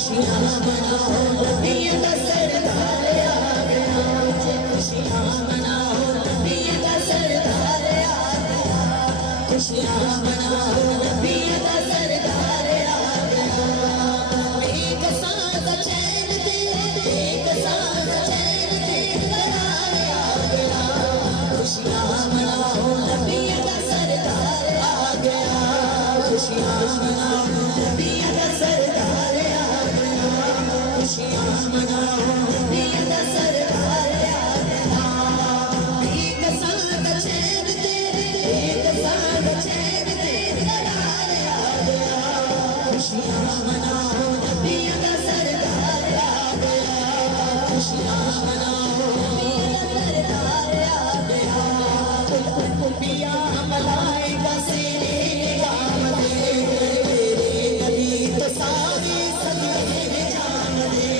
खुशियाँ मनाओ नबी का सरदार आ गया। खुशियाँ मनाओ नबी का सरदार आ गया। खुशियाँ मनाओ नबी का सरदार आ गया। एक साथ चैन दे, एक साथ चैन दे करार आ गया। खुशियाँ मनाओ नबी का सरदार आ गया। खुशियाँ मनाओ नबी का सरदार आ गया। खुशियाँ मनाओ नबी का सरदार आ गया। एक साथ चैन दे, एक साथ चैन दे करार आ गया। खुशियाँ मनाओ नबी का सरदार आ गया। खुशियाँ मनाओ नबी का सरदार आ गया। पिया मलाइका से निगाह दे, तेरे नबी तो सारी सदके जान दे।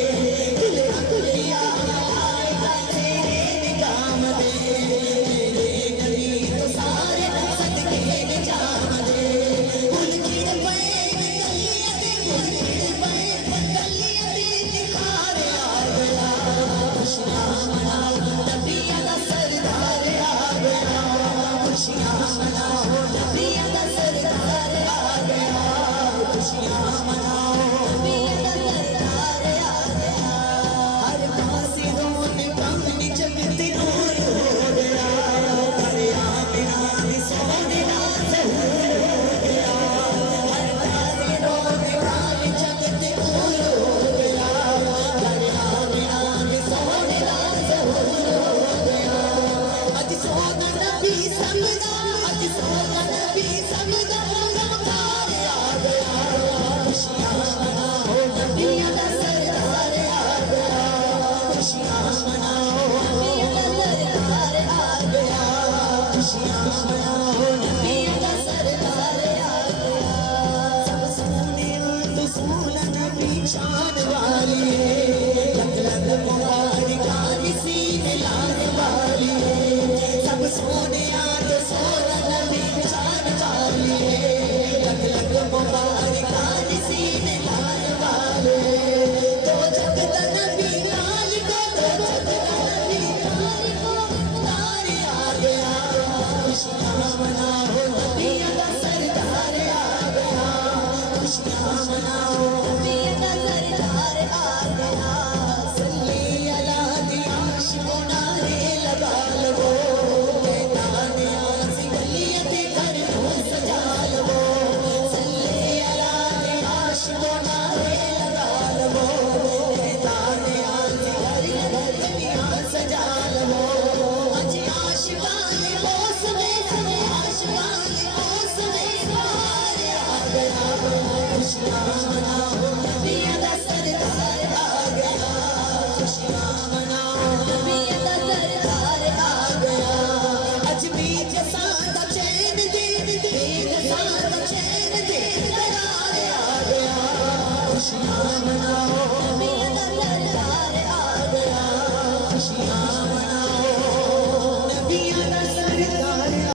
पिया मलाइका से निगाह दे, तेरे नबी तो सारे सदके जान दे। उनकी गलियां दे, उनकी गलियां दे निखार आ गया। खुशियाँ मनाओ नबी का सरदार आ गया। खुशियाँ मनाओ नबी का सरदार आ गया। खुशियाँ मनाओ नबी का सरदार आ गया। हर पासे रौनक जगत नूर हो गया। अरे आमिना में सोनिया ज़हूर हो गया। हर पासे रौनक जगत नूर हो गया। अरे आमिना में सोनिया ज़हूर हो गया। अज सोना नबी समझा, अज सोना नबी समझा, गमकार आ गया। खुशियाँ मनाओ नबी का सरदार आ गया। खुशियाँ मनाओ नबी का सरदार आ गया। खुशियाँ मनाओ नबी का सरदार आ गया। सब सोने तो सोना नबी शान वाली